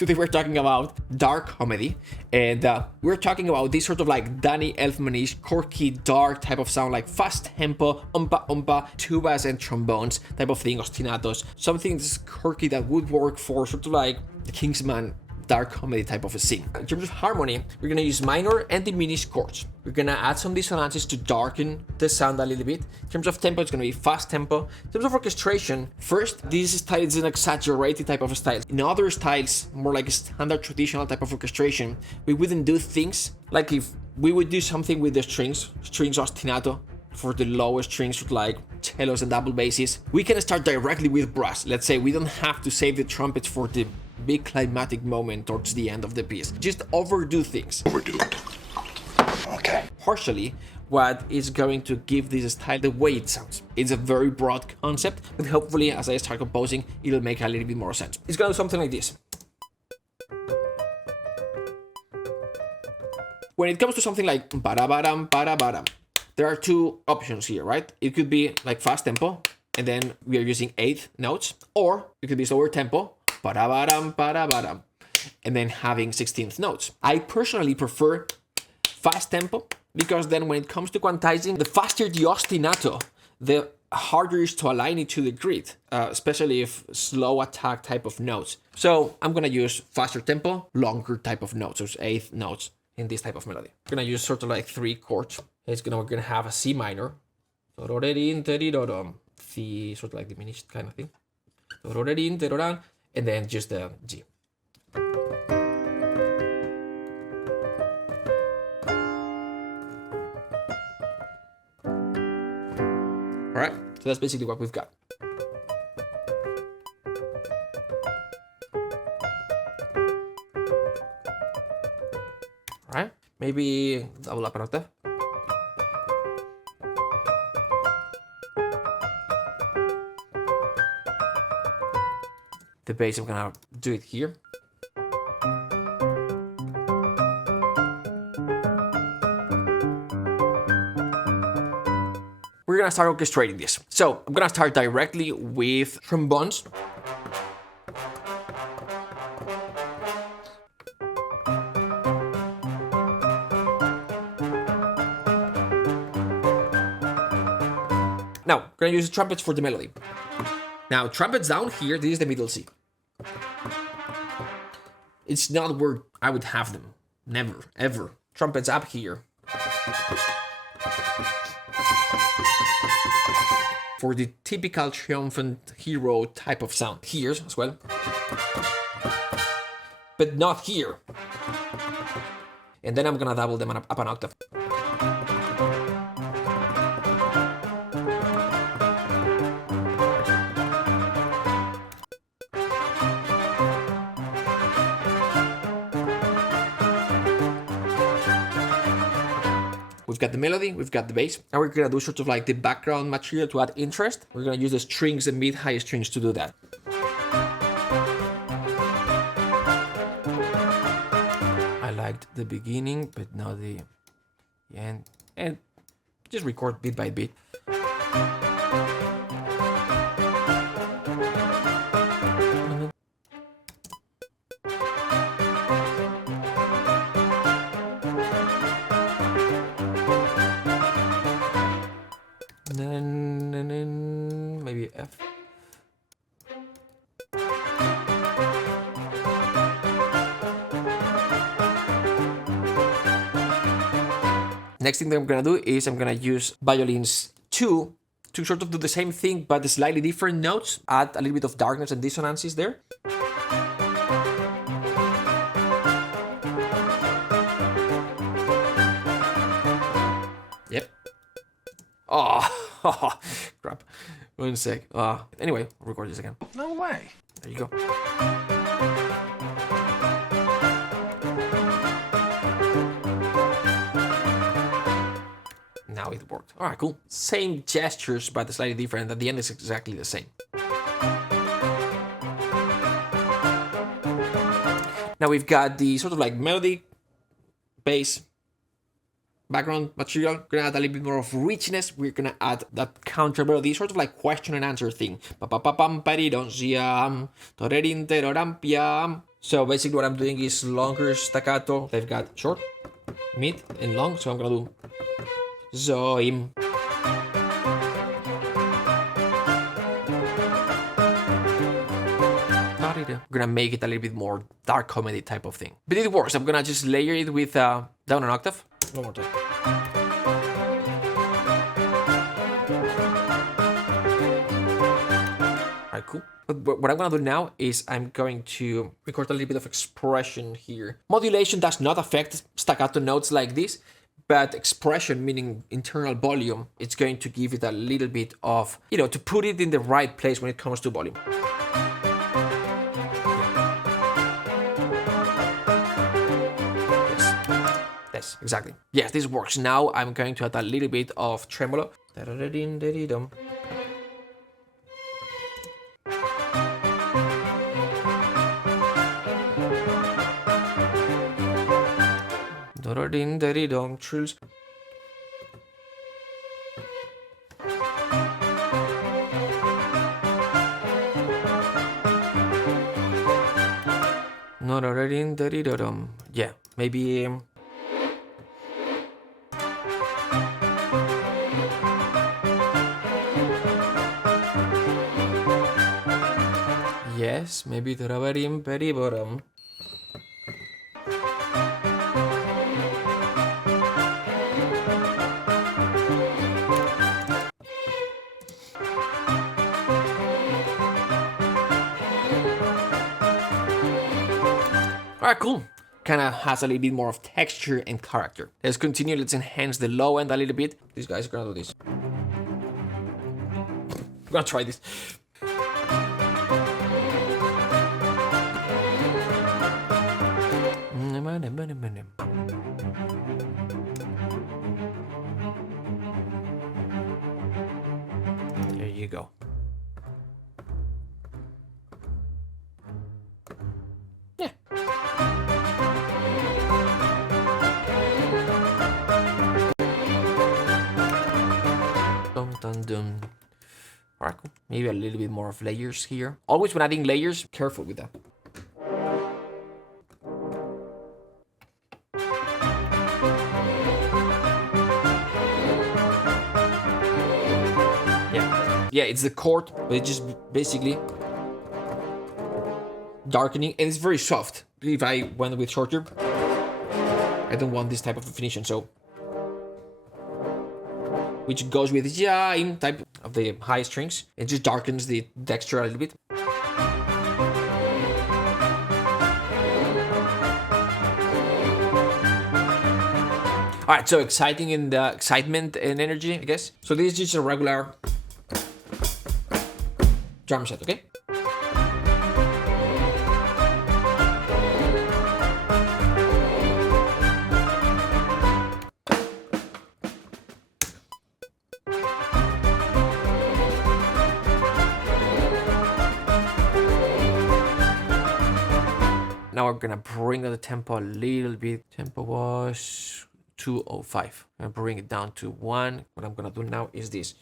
Today we're talking about dark comedy, and we're talking about this sort of like Danny Elfman-ish, quirky, dark type of sound, like fast tempo, umpa, tubas and trombones type of thing, ostinatos, something that's quirky that would work for sort of like the Kingsman dark comedy type of a scene. In terms of harmony, we're gonna use minor and diminished chords. We're gonna add some dissonances to darken the sound a little bit. In terms of tempo, it's gonna be fast tempo. In terms of orchestration, first, this style is an exaggerated type of style. In other styles, more like a standard traditional type of orchestration, we wouldn't do things like if we would do something with the strings ostinato, for the lowest strings with like cellos and double basses. We can start directly with brass. Let's say we don't have to save the trumpets for the big climatic moment towards the end of the piece. Just overdo things. Overdo it. Okay. Partially, what is going to give this style the way it sounds. It's a very broad concept, but hopefully as I start composing, it'll make a little bit more sense. It's gonna do something like this. When it comes to something like ba-da-ba-dam, there are two options here, right? It could be like fast tempo, and then we are using 8th notes, or it could be slower tempo, ba-da-ba-dam, and then having 16th notes. I personally prefer fast tempo, because then when it comes to quantizing, the faster the ostinato, the harder it is to align it to the grid, especially if slow attack type of notes. So I'm gonna use faster tempo, longer type of notes, so 8th notes in this type of melody. I'm gonna use sort of like 3 chords. We're gonna have a C minor, the sort of like diminished kind of thing, and then just the G. Alright, so that's basically what we've got. Alright, maybe double up an octave. The bass, I'm gonna do it here. We're gonna start orchestrating this. So I'm gonna start directly with trombones. Now, we're gonna use trumpets for the melody. Now, trumpets down here, this is the middle C. It's not where I would have them. Never, ever. Trumpets up here. For the typical triumphant hero type of sound. Here as well. But not here. And then I'm gonna double them up an octave. We've got the melody, we've got the bass. Now we're gonna do sort of like the background material to add interest. We're gonna use the strings, the mid-high strings to do that. I liked the beginning, but not the end. And just record bit by bit. And then maybe F. Next thing that I'm gonna do is I'm gonna use violins 2 to sort of do the same thing but slightly different notes, add a little bit of darkness and dissonances there. Yep. Oh, crap. 1 sec. Anyway, I'll record this again. No way. There you go. Now it worked. All right, cool. Same gestures, but slightly different. At the end, it's exactly the same. Now we've got the sort of like melody, bass, background material. We're gonna add a little bit more of richness. We're gonna add that counter melody, sort of like question and answer thing. So basically what I'm doing is longer staccato. They've got short, mid, and long. So I'm gonna do zoim. I'm gonna make it a little bit more dark comedy type of thing. But it works. I'm gonna just layer it with down an octave. One more time. Alright, cool. But what I'm gonna do now is I'm going to record a little bit of expression here. Modulation does not affect staccato notes like this, but expression, meaning internal volume, it's going to give it a little bit of, you know, to put it in the right place when it comes to volume. Yes, exactly. Yes, this works. Now I'm going to add a little bit of tremolo. Trills. Yeah, maybe. Yes, maybe the very bottom. Alright, cool. Kinda has a little bit more of texture and character. Let's continue, let's enhance the low end a little bit. These guys are gonna do this. I'm gonna try this. There you go. Yeah. Dum dum dum. Alright, cool. Maybe a little bit more of layers here. Always when adding layers, careful with that. Yeah, it's the chord, but it's just basically darkening, and it's very soft. If I went with shorter, I don't want this type of definition, so which goes with yeah in type of the high strings. It just darkens the texture a little bit. All right, so exciting in the excitement and energy, I guess. So this is just a regular drum set, okay? Now we're gonna bring the tempo a little bit. Tempo was 205. I'm gonna bring it down to 1. What I'm gonna do now is this.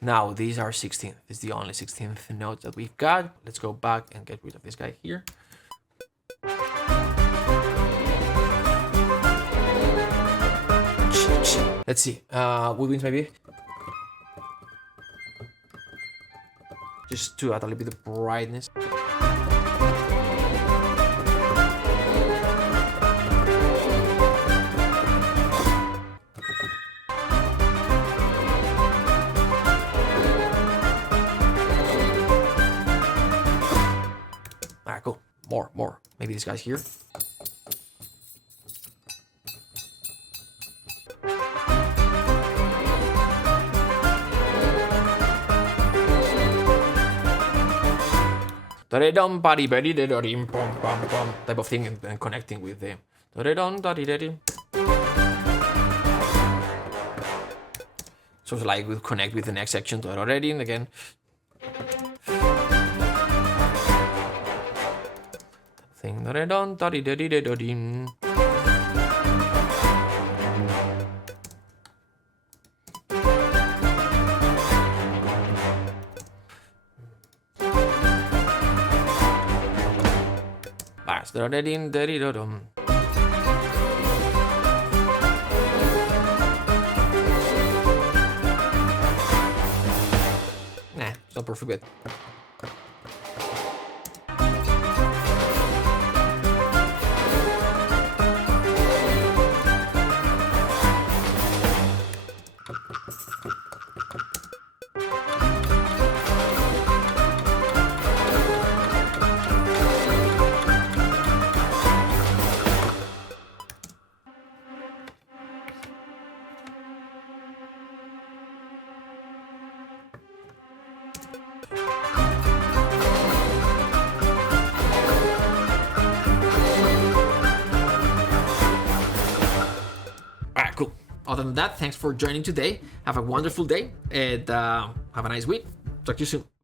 Now these are 16th. This is the only 16th note that we've got. Let's go back and get rid of this guy here. Let's see. Woodwinds maybe. Just to add a little bit of brightness. Alright, cool. More. Maybe these guys here. Type of thing and connecting with the so it's like we'll connect with the next section already and again. Nah, it's not perfect bit. Alright, cool. Other than that, thanks for joining today. Have a wonderful day and have a nice week. Talk to you soon.